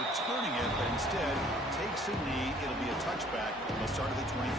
returning it, but instead takes a knee. It'll be a touchback. They'll start at the 25.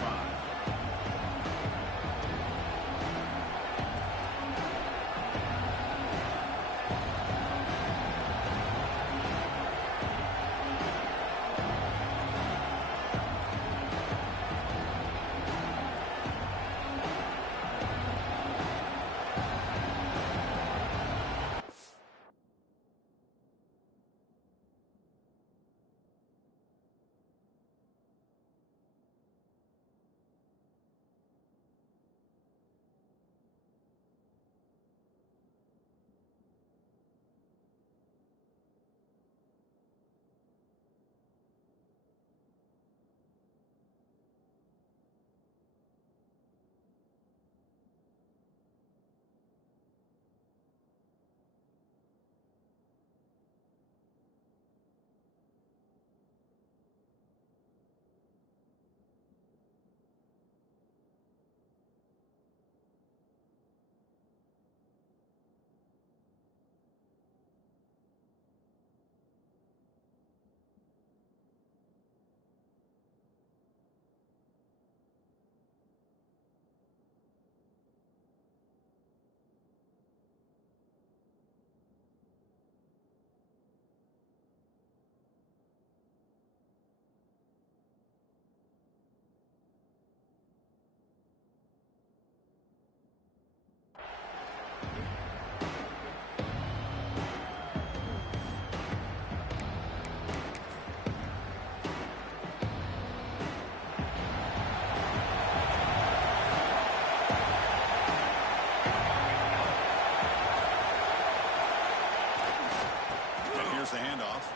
The handoff.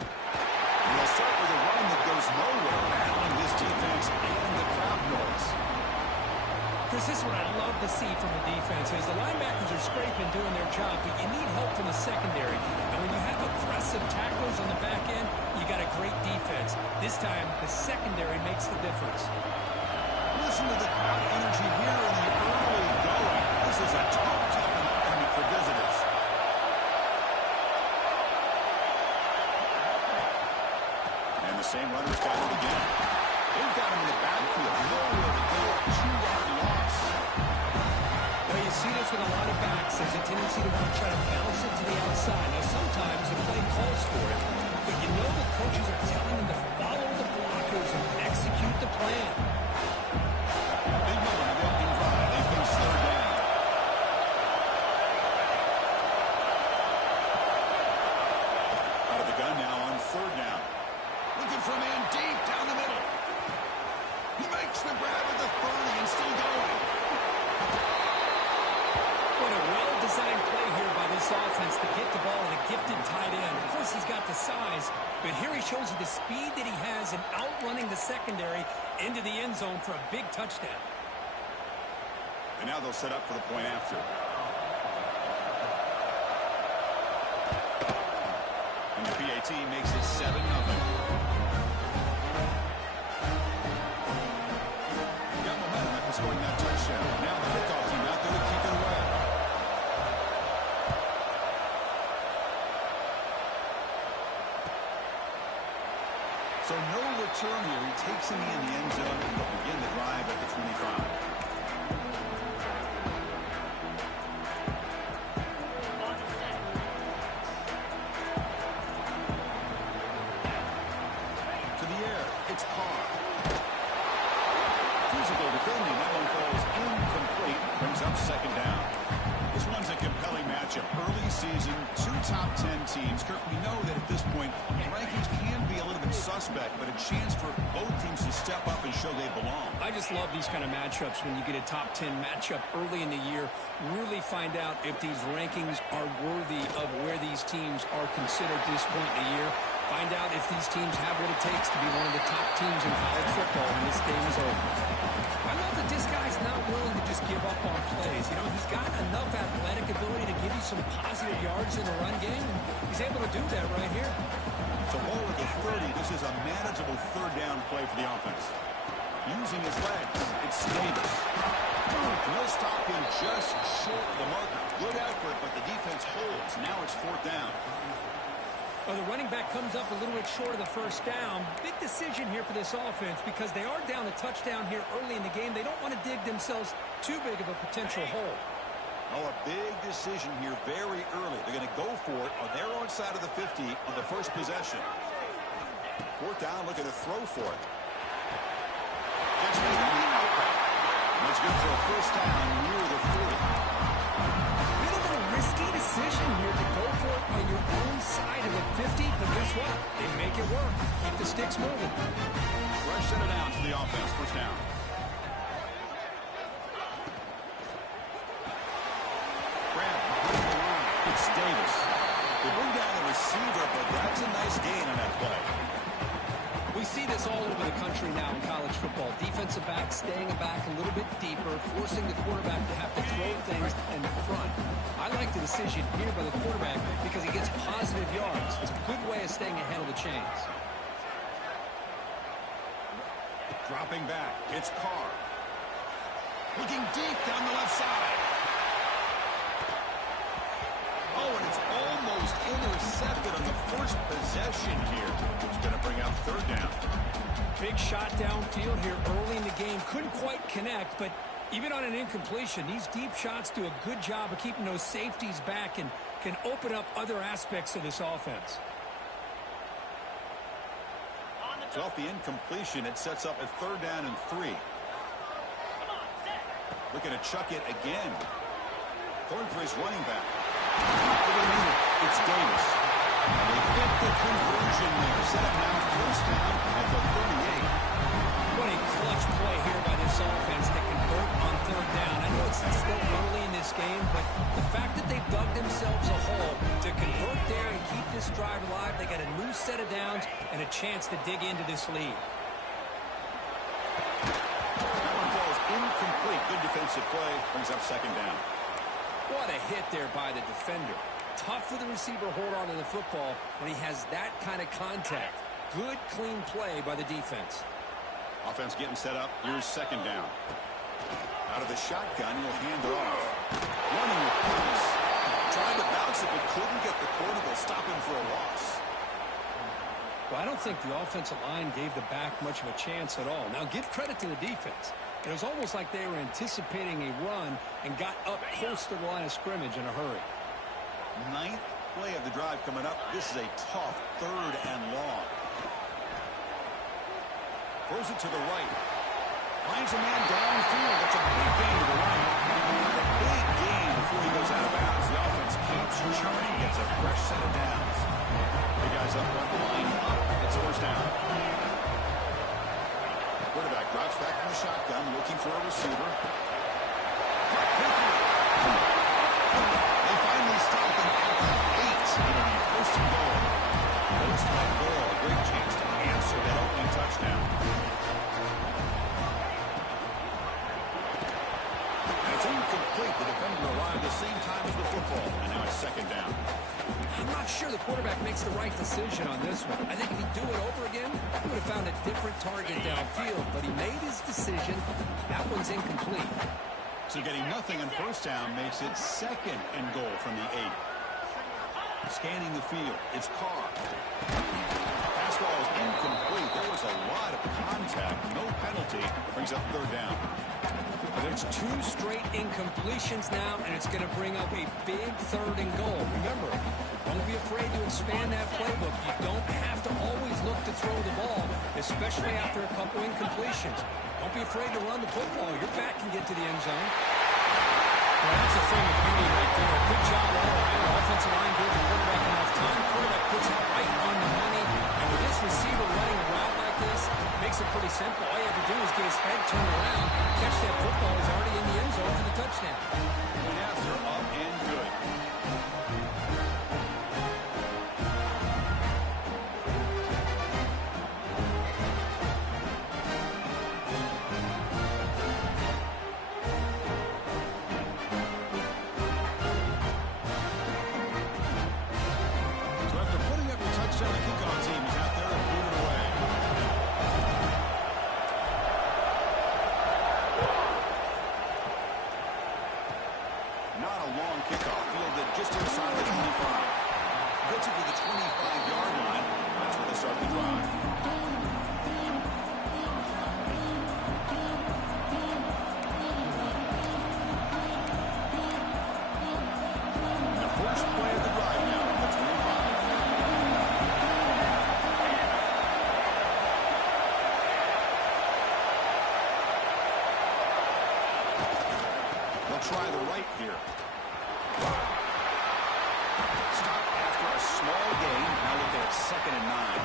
And they'll start with a run that goes nowhere, battling this defense and the crowd noise. Chris, this is what I love to see from the defense is the linebackers are scraping, doing their job, but you need help from the secondary. And when you have aggressive tacklers on the back end, you got a great defense. This time, the secondary makes the difference. Listen to the crowd energy here in the early going. This is a tough environment for visitors. The same runner's got it again. They've got him in the backfield. Nowhere to go. 2-yard loss. Well, you see this with a lot of backs. There's a tendency to want to try to bounce it to the outside. Now, sometimes the play calls for it, but you know the coaches are telling them to follow the blockers and execute the plan. Big moment of opening drive. They've been slowed down. Out of the gun now on third down. Looking for a man deep down the middle. He makes the grab at the 30 and still going. What a well-designed play here by this offense to get the ball to a gifted tight end. Of course, he's got the size, but here he shows you the speed that he has in outrunning the secondary into the end zone for a big touchdown. And now they'll set up for the point after. And the PAT makes it 7-0. Scoring that touchdown. Now the kickoff team out there to kick it away. So no return here. He takes him in the end zone and they'll begin the drive at the 25. To the air. It's Carr. Physical defending. That one falls incomplete. Brings up second down. This one's a compelling matchup. Early season, 2 top 10 teams. Kirk, we know that at this point, the rankings can be a little bit suspect, but a chance for both teams to step up and show they belong. I just love these kind of matchups when you get a top 10 matchup early in the year. Really find out if these rankings are worthy of where these teams are considered at this point in the year. Find out if these teams have what it takes to be one of the top teams in college football when this game is over. I love that this guy's not willing to just give up on plays. You know, he's got enough athletic ability to give you some positive yards in the run game, and he's able to do that right here. So ball at the 30. This is a manageable third down play for the offense. Using his legs, it's Davis. He'll stop him just short of the marker. Good effort, but the defense holds. Now it's fourth down. Well, the running back comes up a little bit short of the first down. Big decision here for this offense because they are down a touchdown here early in the game. They don't want to dig themselves too big of a potential hole. Oh, a big decision here very early. They're going to go for it on their own side of the 50 on the first possession. Fourth down, looking to throw for it. Gets me on the outright. That's good for a first down near the 40. Bit of a risky decision here to go for it on your own side of the 50, but guess what? They make it work. Keep the sticks moving. Fresh set of downs for the offense. First down. Grab. It's Davis. They bring down the receiver, but that's a nice gain on that play. We see this all over the country now in college football. Defensive backs staying back a little bit deeper, forcing the quarterback to have to throw things in front. I like the decision here by the quarterback because he gets positive yards. It's a good way of staying ahead of the chains. Dropping back. It's Carr. Looking deep down the left side. Oh, and it's almost intercepted on the first possession here. It's going to bring out third down. Big shot downfield here early in the game. Couldn't quite connect, but even on an incompletion, these deep shots do a good job of keeping those safeties back and can open up other aspects of this offense. So off the incompletion, it sets up a third down and 3. Looking to chuck it again. Going for his running back. It's Davis. And they get the conversion there. Set up now first down at the 38. What a clutch play here by this offense to convert on third down. I know it's still early in this game, but the fact that they've dug themselves a hole to convert there and keep this drive alive, they got a new set of downs and a chance to dig into this lead. That one falls incomplete. Good defensive play. Brings up second down. What a hit there by the defender. Tough for the receiver to hold on to the football when he has that kind of contact. Good, clean play by the defense. Offense getting set up. Here's second down. Out of the shotgun, he'll hand it off. Running with pace. Trying to bounce it, but couldn't get the corner. They'll stop him for a loss. Well, I don't think the offensive line gave the back much of a chance at all. Now, give credit to the defense. It was almost like they were anticipating a run and got up close to the line of scrimmage in a hurry. Ninth play of the drive coming up. This is a tough third and long. Throws it to the right. Finds a man downfield. That's a big gain to the right. A big gain before he goes out of bounds. The offense keeps churning. Gets a fresh set of downs. The guys up front line up. It's first down. Quarterback drops back from the shotgun, looking for a receiver. They finally stop him at the 8. It'll be first and goal. First and goal. A great chance to answer that opening touchdown. And it's incomplete. The defender arrived the same time as the football. And now it's second down. I'm not sure the quarterback makes the right decision on this one. I think if he'd do it over again, he would have found a different target downfield. But he made his decision. That one's incomplete. So getting nothing on first down makes it second and goal from the 8. Scanning the field. It's Carr. Pass ball is incomplete. There was a lot of contact. No penalty. Brings up third down. There's 2 straight incompletions now, and it's going to bring up a big third and goal. Remember, don't be afraid to expand that playbook. You don't have to always look to throw the ball, especially after a couple incompletions. Don't be afraid to run the football. Your back can get to the end zone. Well, that's a thing of beauty right there. Good job all around. The offensive line gave the quarterback enough time. Quarterback puts it right on the money. And with this receiver running around like this, makes it pretty simple. All you have to do is get his head turned around, catch that football. He's already in the end zone for the touchdown. Point after, up and good. So after putting up the touchdown, the kickoff team is out there and moving away. Not a long kickoff. Fielded start the drive. The first play of the drive now from the 25. They'll try the right here. Stop after a small gain. Now looking at 2nd and 9.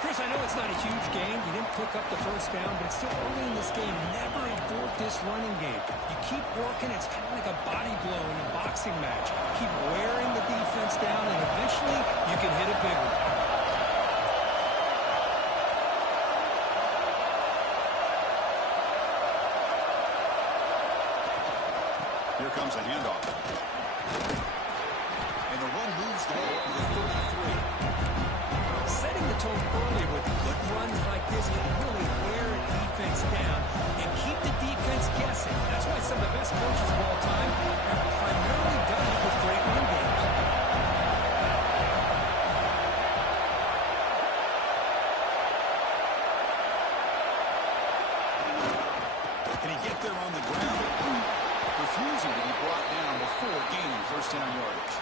Chris, I know it's not a huge gain. You didn't pick up the first down, but it's still early in this game. Never abort this running game. You keep working. It's kind of like a body blow in a boxing match. Keep wearing the defense down, and eventually you can hit a big one. Here comes a handoff. And the run moves the ball to the 33. Setting the tone early with good runs like this can really wear a defense down and keep the defense guessing. That's why some of the best coaches of all time have primarily done it with great run games. Can he get there on the ground? Refusing to be brought down before gaining first down yardage.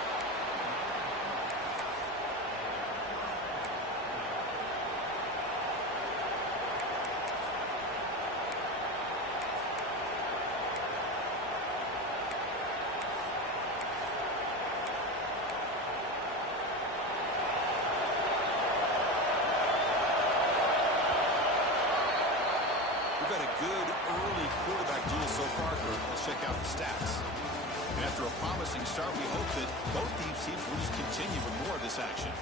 We've had a good early quarterback duel so far, Kurt. Let's check out the stats. And after a promising start, we hope that both these teams will just continue with more of this action.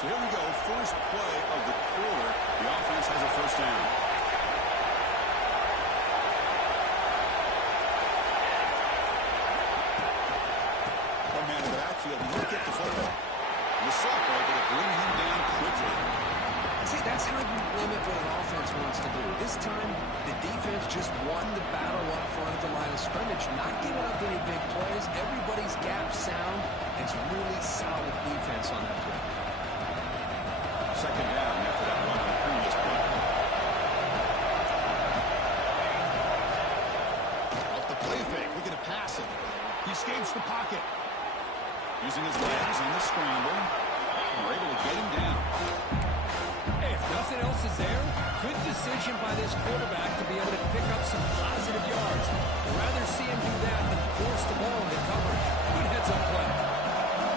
So here we go, first play of the quarter. The offense has a first down. He'll get the football. The Sophomore able to bring him down quickly. See, that's how you limit what an offense wants to do. This time, the defense just won the battle up front of the line of scrimmage, not giving up any big plays. Everybody's gap sound. It's really solid defense on that play. 2nd down after that run on the previous play. Off the play fake, looking to pass it. He escapes the pocket. Using his legs on the scramble. We're able to get him down. Hey, if nothing else is there, good decision by this quarterback to be able to pick up some positive yards. I'd rather see him do that than force the ball into coverage. Good heads-up play.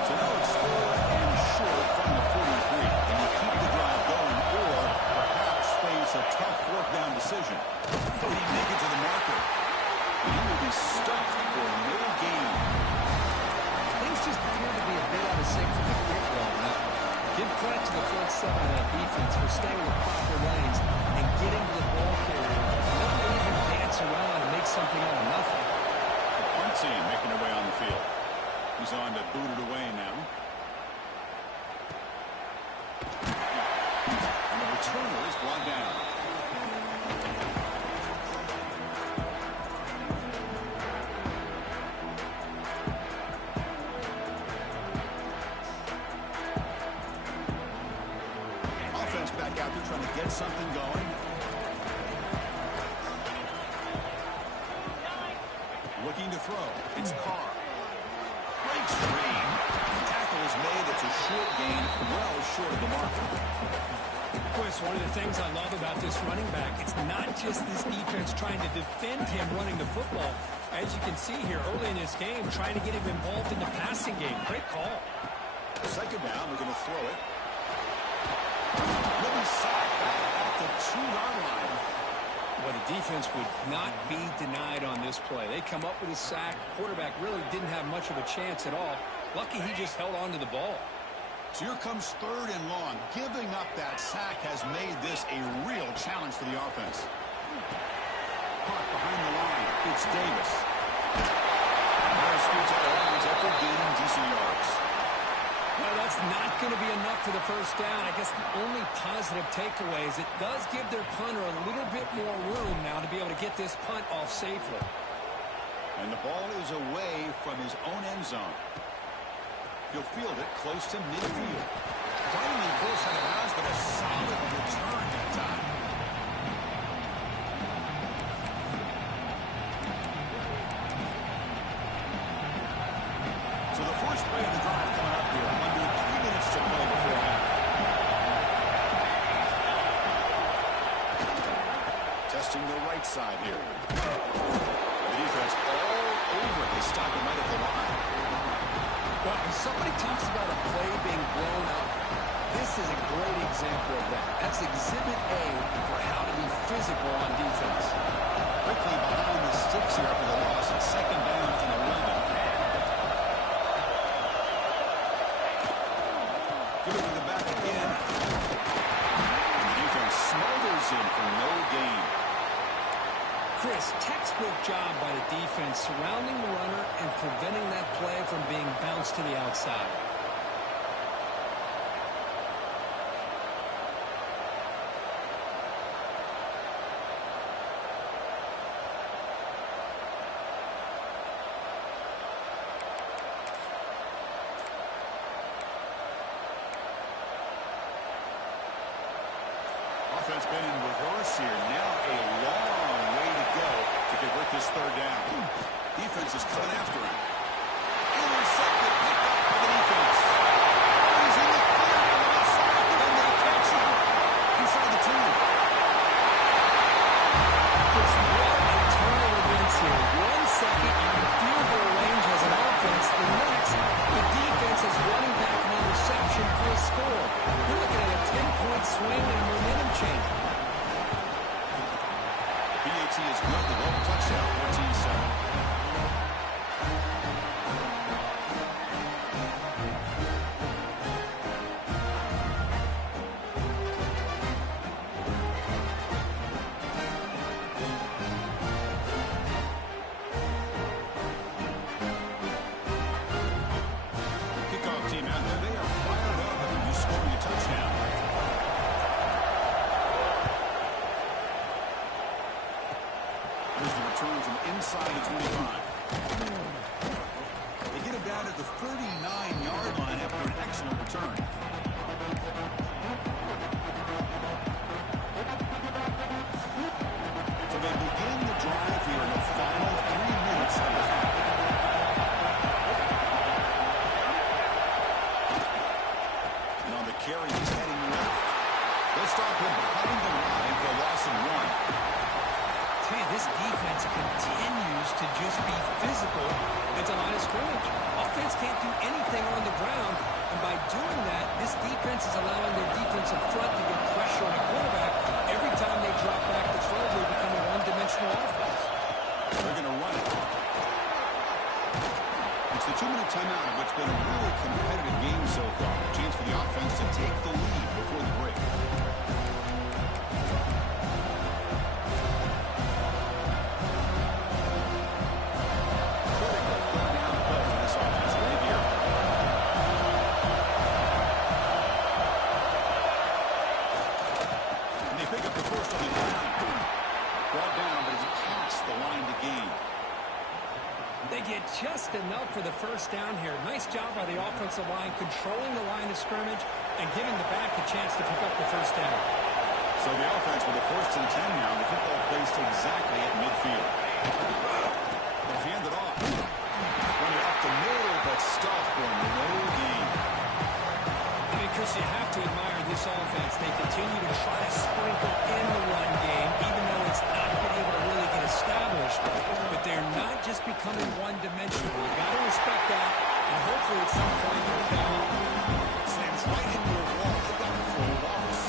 So now it's 4th and short from the 43. Can you keep the drive going or perhaps face a tough 4th down decision? Can he make it to the marker? And he will be stuffed for no gain. Things just appear to be a bit out of sync from the get-go on that one. Give credit to the front 7 of that defense for staying with proper lanes and getting to the ball carrier. Not letting him dance around and make something out of nothing. The punt team making their way on the field. He's on to boot it away now. And the returner is brought down. Back out there trying to get something going. Looking to throw. It's Carr. Great screen. The tackle is made. It's a short gain, well short of the marker. Chris, one of the things I love about this running back, it's not just this defense trying to defend him running the football. As you can see here early in this game, trying to get him involved in the passing game. Great call. 2nd down, we're going to throw it. Really sacked at the 2-yard line. Well, the defense would not be denied on this play. They come up with a sack. Quarterback really didn't have much of a chance at all. Lucky he just held on to the ball. So here comes 3rd and long. Giving up that sack has made this a real challenge for the offense. Caught behind the line. It's Davis. Scoots out of bounds after gaining decent yards. Well, that's not going to be enough for the first down. I guess the only positive takeaway is it does give their punter a little bit more room now to be able to get this punt off safely. And the ball is away from his own end zone. He'll field it close to midfield. Finally close out of bounds, but a solid return that time. So the first play of the drive coming up here. Under 3 minutes to play before half. Testing the right side here. The defense all over. They stop him right at the line. Well, when somebody talks about a play being blown up, this is a great example of that. That's exhibit A for how to be physical on defense. Quickly behind the sticks here after the loss. It's second down and 11. Give it to the back again. And the defense smothers him for no gain. Chris, textbook job by the defense surrounding the runner and preventing that play from being bounced to the outside. Offense been in reverse here. Now a long way to go to convert this third down. Defense is coming after him. Intercepted, picked up by the defense. He's in the clear on the left side, and then they catch him inside the 2. Chris, what a turn of events here. 1 second, you're in field goal range as an offense. The next, the defense is running back an interception for a score. You're looking at a 10-point swing and a momentum change. PAT is good. The goal touchdown, 14-7. Kickoff team out there. They are fired up after just scoring a touchdown. There's the return from inside the 25. They get him down at the 39-yard line after an excellent return. So they begin the drive here in the final 3 minutes of the half. And on the carry, he's heading left. They'll stop him behind the line for a loss of 1. This defense continues to just be physical at the line of scrimmage. Offense can't do anything on the ground, and by doing that, this defense is allowing their defensive front to get pressure on the quarterback. Every time they drop back to throw, they become a one-dimensional offense. They're going to run it. It's the 2-minute timeout of what's been a really competitive game so far. A chance for the offense to take the lead before the break. Just enough for the first down here. Nice job by the offensive line, controlling the line of scrimmage and giving the back a chance to pick up the first down. So the offense with a 1st and 10 now. The football placed exactly at midfield. They'll hand it off. Run it up the middle, but stuff for no gain. I mean, Chris, you have to admire this offense. They continue to try to sprinkle in the run game, even though it's not been able to really get established. But they're not just becoming one-dimensional. You've got to respect that, and hopefully at some point they'll count. Slams right into a wall. They got it for a loss.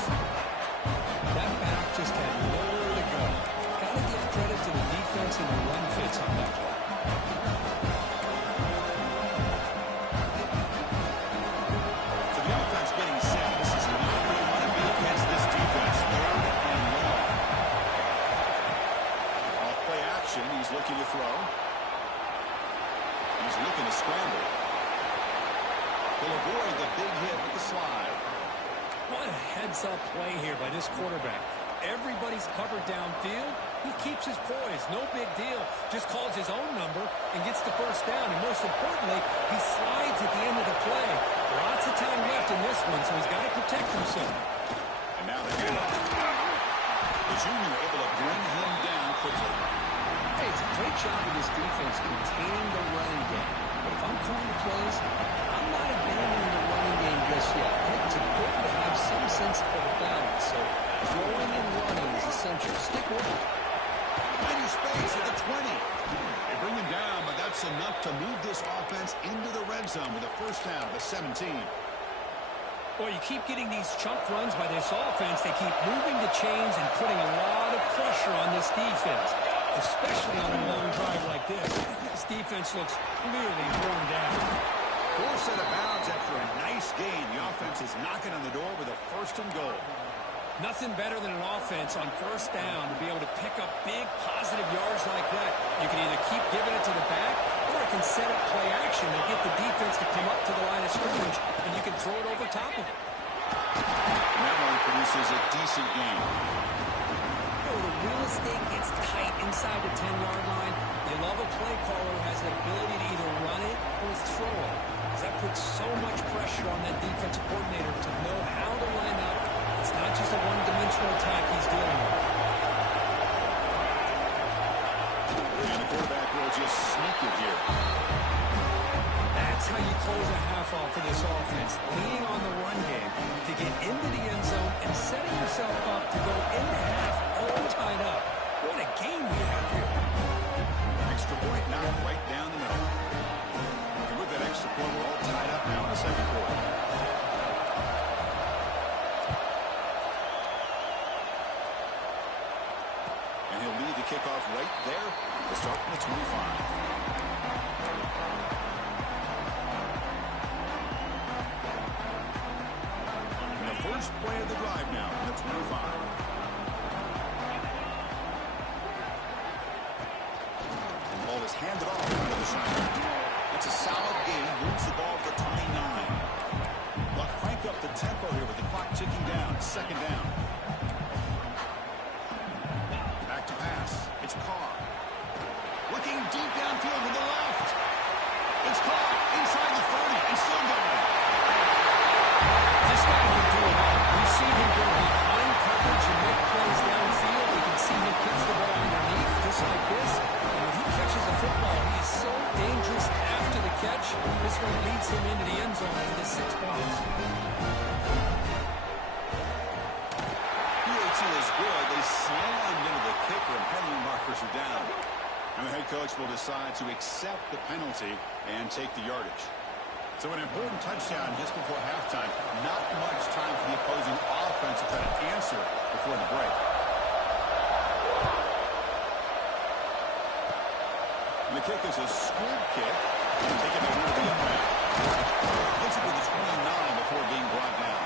That back just had nowhere to go. Got to give credit to the defense and the run fits on that play. So the offense getting set. This is not where you want to be against this defense. 3rd and long. Off play action. He's looking to throw. He's looking to scramble. He'll avoid the big hit with the slide. What a heads-up play here by this quarterback. Everybody's covered downfield. He keeps his poise. No big deal. Just calls his own number and gets the first down. And most importantly, he slides at the end of the play. Lots of time left in this one, so he's got to protect himself. And now they're going the junior able to bring him down quickly. Hey, it's a great job of this defense containing the running game. But if I'm calling the plays, I'm not abandoning the running game just yet. It's important to have some sense of balance. So throwing and running is essential. Stick with it. Plenty space at the 20. They bring him down, but that's enough to move this offense into the red zone with a first down at the 17. Well, you keep getting these chunk runs by this offense. They keep moving the chains and putting a lot of pressure on this defense, especially on a long drive like this. This defense looks clearly worn down. Forced out of bounds after a nice gain. The offense is knocking on the door with a first and goal. Nothing better than an offense on first down to be able to pick up big positive yards like that. You can either keep giving it to the back, or it can set up play action and get the defense to come up to the line of scrimmage, and you can throw it over top of it. And that one produces a decent gain. The real estate gets tight inside the 10-yard line. You love a play caller who has the ability to either run it or throw it. That puts so much pressure on that defensive coordinator to know how to line up. It's not just a one-dimensional attack he's dealing with. And the quarterback will just sneak it here. That's how you close a half off for this offense, leaning on the run game to get into the end zone and setting yourself up to go into half all tied up. What a game we have here. Extra point knocked right down the middle. And with that extra point, we're all tied up now in the second quarter. And he'll lead the kickoff right there. We'll start from the 25. First play of the drive now from the 25. Ball is handed off out of the shotgun. It's a solid gain. Moves the ball to the 29. They'll crank up the tempo here with the clock ticking down. Second down. Back to pass. It's Carr. Looking deep downfield to the left. It's Carr inside the 30 and still going. This guy can do it all. We've seen him go behind coverage and make plays downfield. We can see him catch the ball underneath just like this. And when he catches the football, he is so dangerous after the catch. This one leads him into the end zone for the 6 points. PAT is good. They slammed into the kicker and penalty markers are down. And the head coach will decide to accept the penalty and take the yardage. So an important touchdown just before halftime. Not much time for the opposing offense to try to answer before the break. And the kick is a squib kick. And taken over to the impact. Gets it to the 29 before being brought down.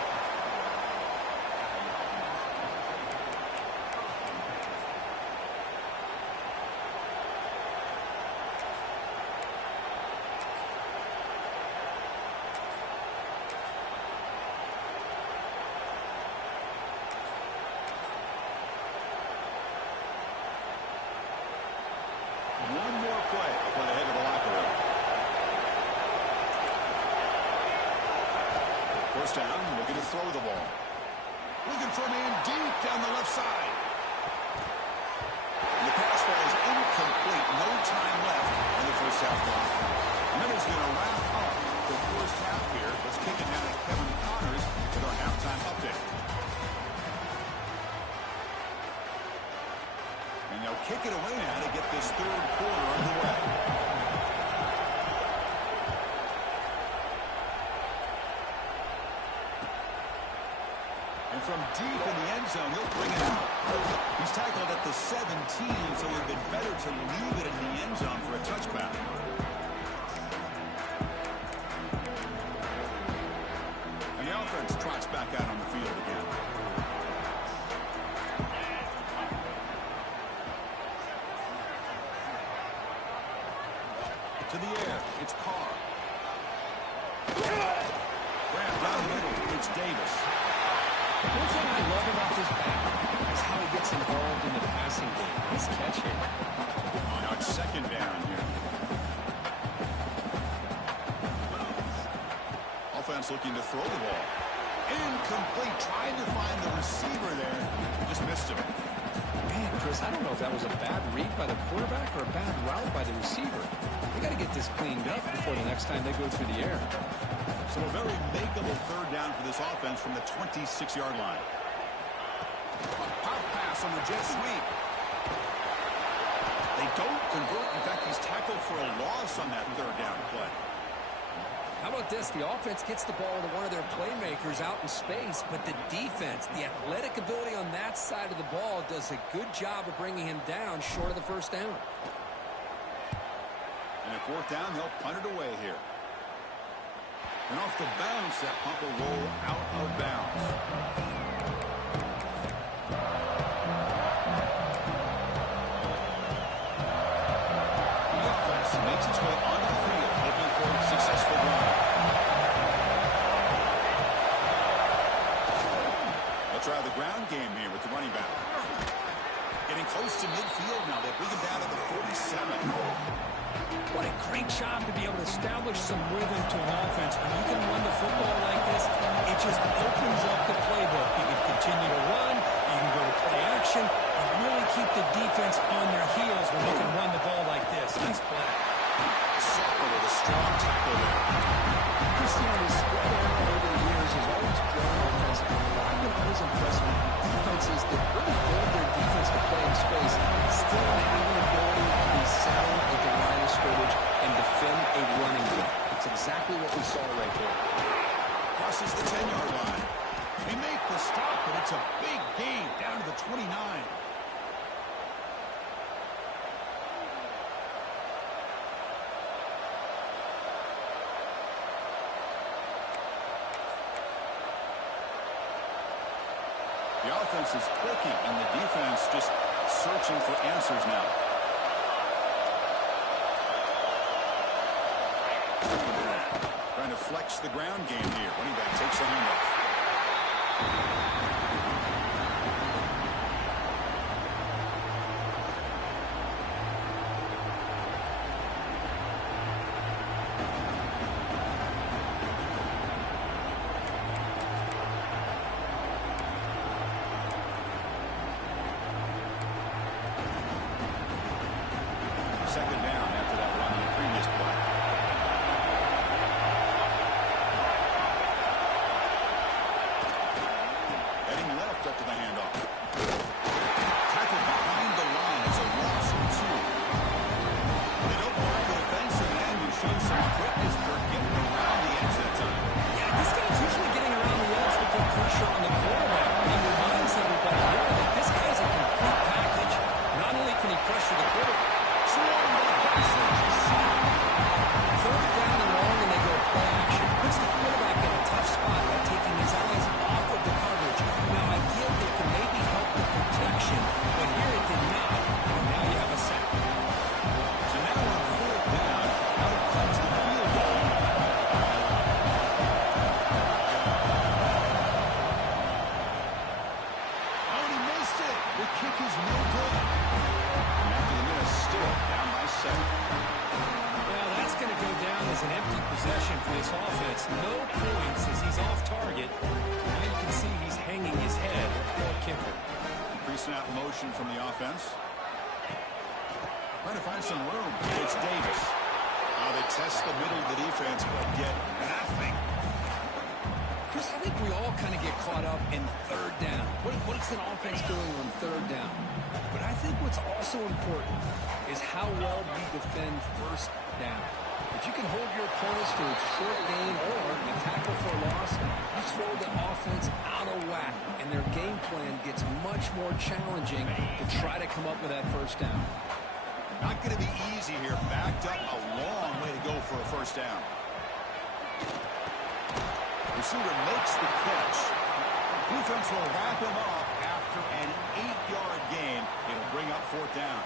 One more play before they head to the locker room. First down, looking to throw the ball. Looking for a man deep down the left side. And the pass ball is incomplete. No time left in the first half clock. And that is going to wrap up the first half here. Let's kick it now to Kevin Connors with our halftime update. And they'll kick it away now to get this third quarter underway. And from deep in the end zone, he'll bring it out. He's tackled at the 17, so it would have been better to leave it in the end zone for a touchback. And the offense trots back out on the field again. To the air, it's Carr. offense looking to throw the ball. Incomplete. Trying to find the receiver there. Just missed him. Man, Chris, I don't know if that was a bad read by the quarterback or a bad route by the receiver. They got to get this cleaned up before the next time they go through the air. So a very makeable third down for this offense from the 26-yard line. A pop pass on the jet sweep. They don't convert. In fact, he's tackled for a loss on that third down play. How about this? The offense gets the ball to one of their playmakers out in space, but the defense, the athletic ability on that side of the ball does a good job of bringing him down short of the first down. And at fourth down, they'll punt it away here. And off the bounce, that punt will roll out of bounds. The offense makes its way onto the field, looking for a successful drive. They'll try the ground game here with the running back. Getting close to midfield now. They bring him down to the 47. What a great job to be able to establish some rhythm to an offense. When you can run the football like this, it just opens up the playbook. You can continue to run, you can go to play action, and really keep the defense on their heels when they can run the ball like this. Nice play. Supper with a strong tackle there. Cristiano's spread area over the years has always grown offensively. I've been always impressed with defenses that really build their defense to play in space, still have an ability to be sound at the line of scrimmage and defend a running game. It's exactly what we saw right there. Crosses the 10-yard line. They make the stop, but it's a big gain down to the 29. The offense is clicking, and the defense just searching for answers now. Trying to flex the ground game here. Running back takes the handoff. Second down after that run on the previous play. Heading left up to the handoff. Tackled behind the line is a loss of 2. They don't mark the defensive end who showed some quickness for getting around the edge that time. Yeah, this guy's usually getting around the edge to put pressure on the quarterback. He reminds everybody here that this guy's a complete package. Not only can he pressure the quarterback, third down and long, and they go play action. Puts the quarterback in a tough spot by taking his eyes off of the coverage. Now, I get it can maybe help the protection, but here it did not. And now you have a sack. So now on fourth down, out comes the field goal. Oh, and he missed it. The kick is no good. And after the miss, still down by 7. Well, that's going to go down as an empty possession for this offense. No points as he's off target. Now you can see he's hanging his head for a kicker. Pre-snap motion from the offense. Trying to find some room. It's Davis. They test the middle of the defense, but get nothing. Chris, I think we all kind of get caught up in third down. What's an offense doing on third down? But I think what's also important is how well we defend first down. If you can hold your opponents to a short gain or a tackle for a loss, you throw the offense out of whack, and their game plan gets much more challenging to try to come up with that first down. Not going to be easy here. Backed up a long way to go for a first down. Receiver makes the catch. Defense will wrap him up after an 8-yard gain. It'll bring up fourth down.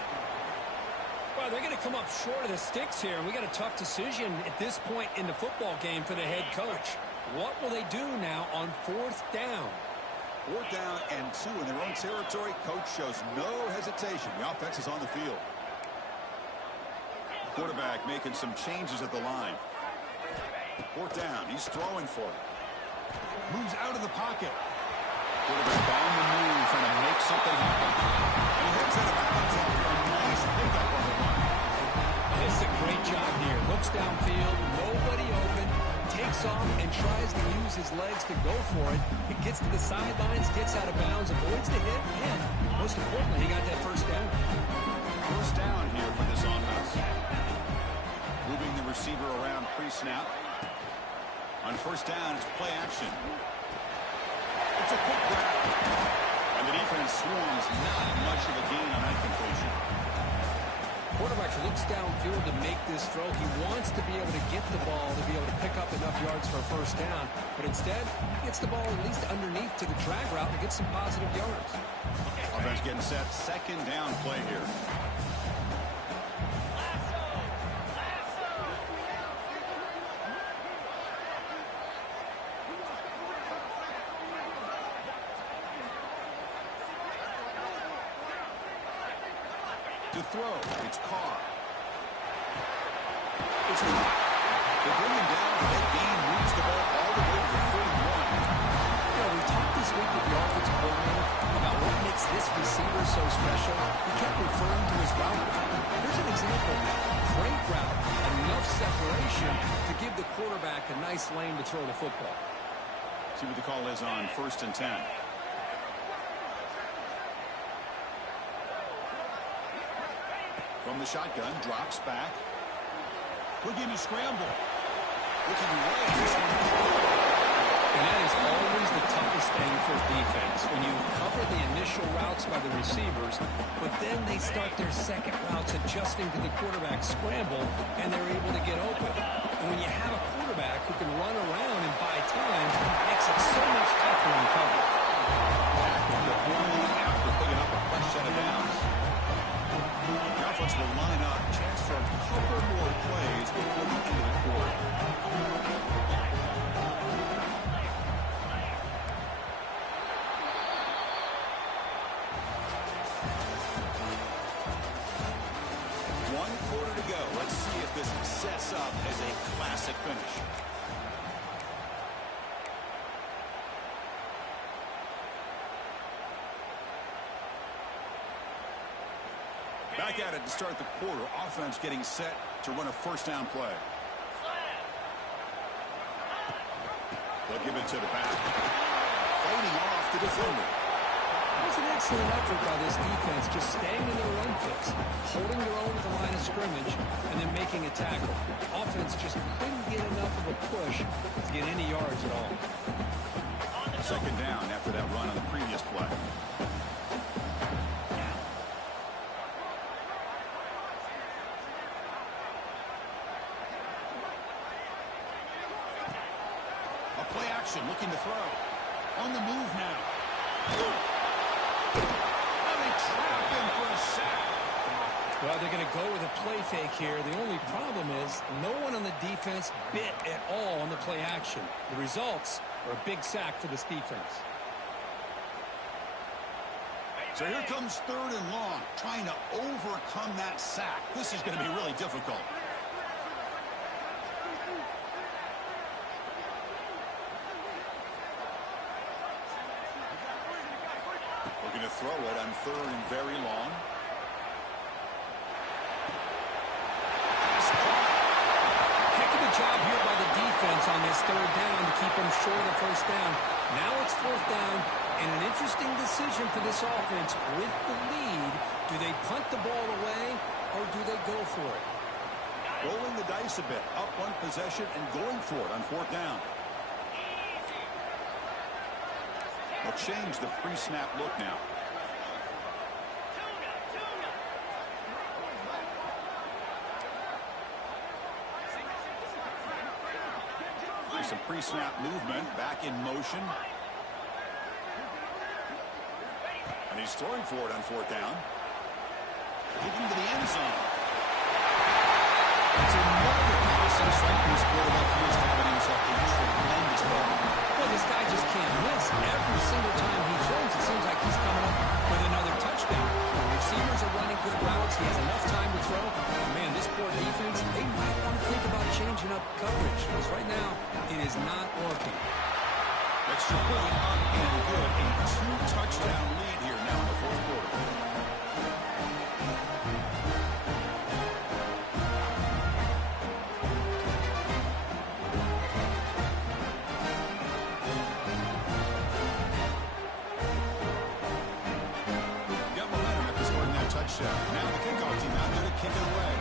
Well, they're going to come up short of the sticks here, and we got a tough decision at this point in the football game for the head coach. What will they do now on fourth down? Fourth down and 2 in their own territory. Coach shows no hesitation. The offense is on the field. Quarterback making some changes at the line. Fourth down. He's throwing for it. Moves out of the pocket. Quarterback on the move, trying to make something happen. And he heads out of bounds after a nice pickup on the run. It's a great job here. Looks downfield, nobody open, takes off and tries to use his legs to go for it. It gets to the sidelines, gets out of bounds, avoids the hit, and most importantly, he got that first down. First down here for this offense. Moving the receiver around pre-snap. On first down, it's play action. It's a quick grab. And the defense swarms, not much of a gain on that completion. Quarterback looks downfield to make this throw. He wants to be able to get the ball to be able to pick up enough yards for a first down. But instead, he gets the ball at least underneath to the drag route to get some positive yards. Offense getting set. Second down play here. To throw, it's Carr. It's caught. They bring him down, and that gain moves the ball all the way to the 41. We talked this week with the offensive coordinator about what makes this receiver so special. He kept referring to his route. Here's an example of that. Great route, enough separation to give the quarterback a nice lane to throw the football. See what the call is on 1st and 10. From the shotgun, drops back. Looking to scramble. Looking away. And that is always the toughest thing for defense. When you cover the initial routes by the receivers, but then they start their second routes adjusting to the quarterback scramble, and they're able to get open. And when you have a quarterback who can run around and buy time, it makes it so much tougher in cover. After picking up a fresh set of downs. The offense will line up. Chance for a couple more plays before the end of the quarter. One quarter to go. Let's see if this sets up as a classic finish. Back at it to start the quarter. Offense getting set to run a first down play. They'll give it to the back. Fighting off the defender. It was an excellent effort by this defense, just staying in their run fix, holding their own at the line of scrimmage, and then making a tackle. Offense just couldn't get enough of a push to get any yards at all. Second down after that run on the previous play. Play action, looking to throw. On the move now. And they trap him for a sack. Well, they're going to go with a play fake here. The only problem is no one on the defense bit at all on the play action. The results are a big sack for this defense. So here comes third and long, trying to overcome that sack. This is going to be really difficult. Looking to throw it on third and very long. Heck of a job here by the defense on this third down to keep them short of first down. Now it's fourth down, and an interesting decision for this offense with the lead. Do they punt the ball away, or do they go for it? Rolling the dice a bit, up one possession and going for it on fourth down. They'll change the pre-snap look now. There's some pre-snap movement, back in motion. And he's throwing for it on fourth down. Looking to the end zone. It's another pass intercept. This quarterback here is having himself a tremendous ball. Well, this guy just can't miss. Every single time he throws, it seems like he's coming up with another touchdown. The receivers are running good routes. He has enough time to throw. And man, this poor defense, they might want to think about changing up coverage, because right now it is not working. Extra point up and good. A 2-touchdown lead here now in the fourth quarter. Got momentum after scoring that touchdown. Now the kickoff team out there to kick it away.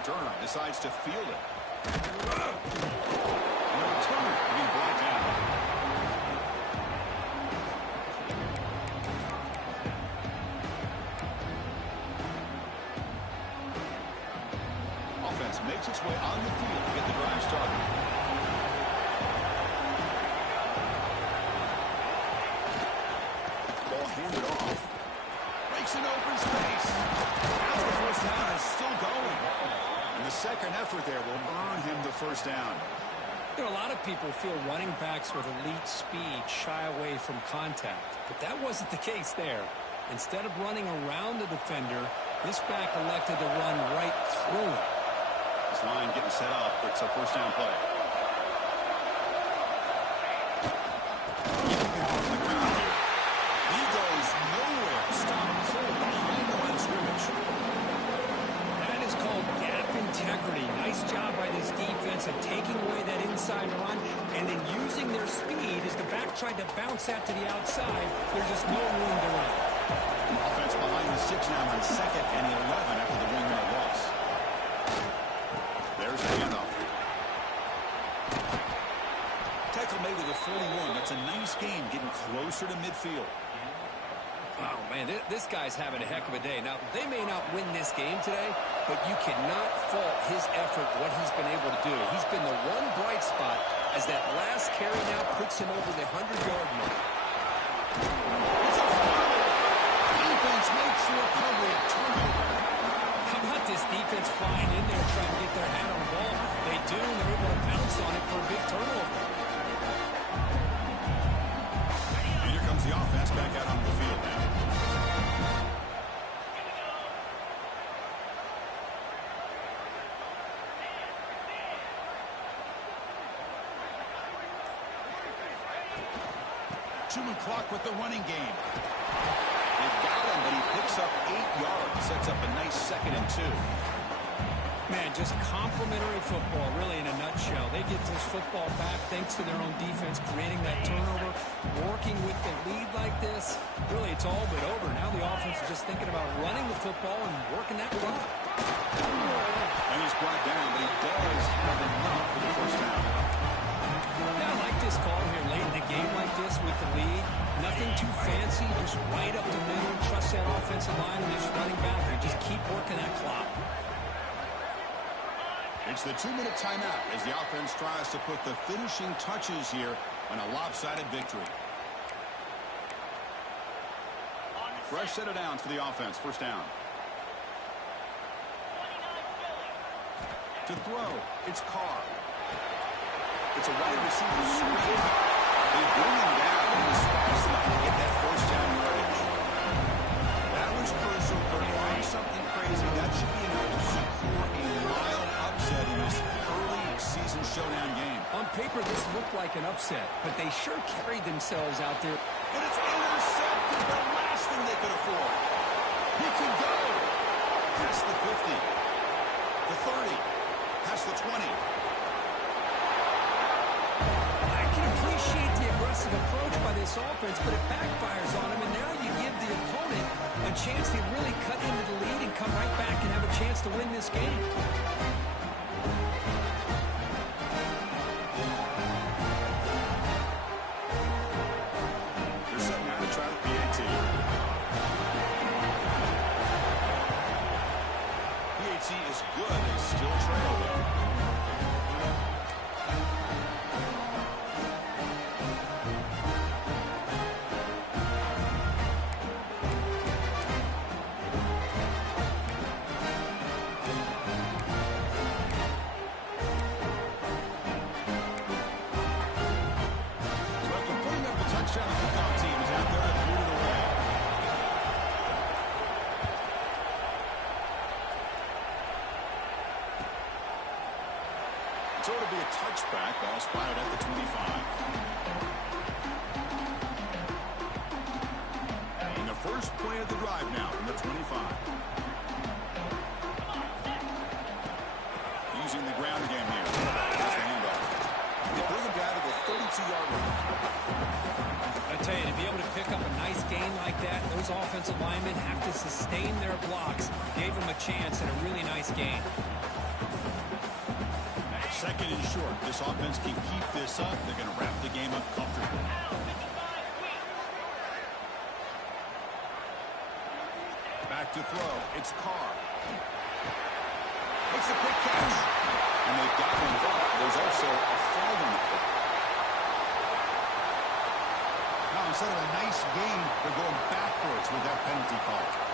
Returner decides to field it. And the returner being brought down. Offense makes its way on the field to get the drive started. Ball handed off. Breaks an open space. As the first down is still going. And the second effort there will earn him the first down. You know, a lot of people feel running backs with elite speed shy away from contact, but that wasn't the case there. Instead of running around the defender, this back elected to run right through him. This line getting set up. It's a first down play. He goes nowhere. Stopped behind the line of scrimmage. That is called gap integrity. Nice job by this defense of taking away that inside run and then using their speed as the back tried to bounce that to the outside. There's just no room to run. Offense behind the 6 now on 2nd and 11 after the wing-man loss. There's the handoff. Tackle made with a 41. That's a nice game getting closer to midfield. Wow, man, this guy's having a heck of a day. Now, they may not win this game today, but you cannot fault his effort, what he's been able to do. He's been the one bright spot as that last carry now puts him over the 100-yard mark. Defense makes the recovery. Turnover. How about this defense flying in there trying to get their hand on the ball? They do, and they're able to pounce on it for a big turnover. And here comes the offense back out on the field now. Two-man clock with the running game. They've got him, but he picks up 8 yards. Sets up a nice 2nd and 2. Man, just complimentary football, really, in a nutshell. They get this football back thanks to their own defense, creating that turnover, working with the lead like this. Really, it's all but over. Now the offense is just thinking about running the football and working that clock. And he's brought down, but he does have enough for the first down. Yeah, I like this call here late in the game like this with the lead. Nothing too fancy, just right up the middle. Trust that offensive line and just running back and just keep working that clock. It's the 2-minute timeout as the offense tries to put the finishing touches here on a lopsided victory. Fresh set of downs for the offense. First down. To throw, it's Carr. It's a wide receiver screen. They bring him down. He was fast enough to get that first down yardage. That was crucial, but find something crazy. That should be enough to secure a mild upset in this early season showdown game. On paper, this looked like an upset, but they sure carried themselves out there. And it's intercepted, the last thing they could afford. He can go past the 50, the 30, past the 20. I can appreciate the aggressive approach by this offense, but it backfires on him, and now you give the opponent a chance to really cut into the lead and come right back and have a chance to win this game. They're setting out to try the PAT. PAT is good. They still trail, though. it'll be a touchback. Ball spotted at the 25. And the first play of the drive now from the 25. Using the ground game here. Here's the handoff. They bring him down to the 32-yard line. I tell you, to be able to pick up a nice gain like that, those offensive linemen have to sustain their blocks. Gave them a chance at a really nice gain. Second and short. This offense can keep this up. They're going to wrap the game up comfortably. Back to throw. It's Carr. It's a quick catch. And they've got him, but there's also a flag on the play. Now, instead of a nice gain, they're going backwards with that penalty call.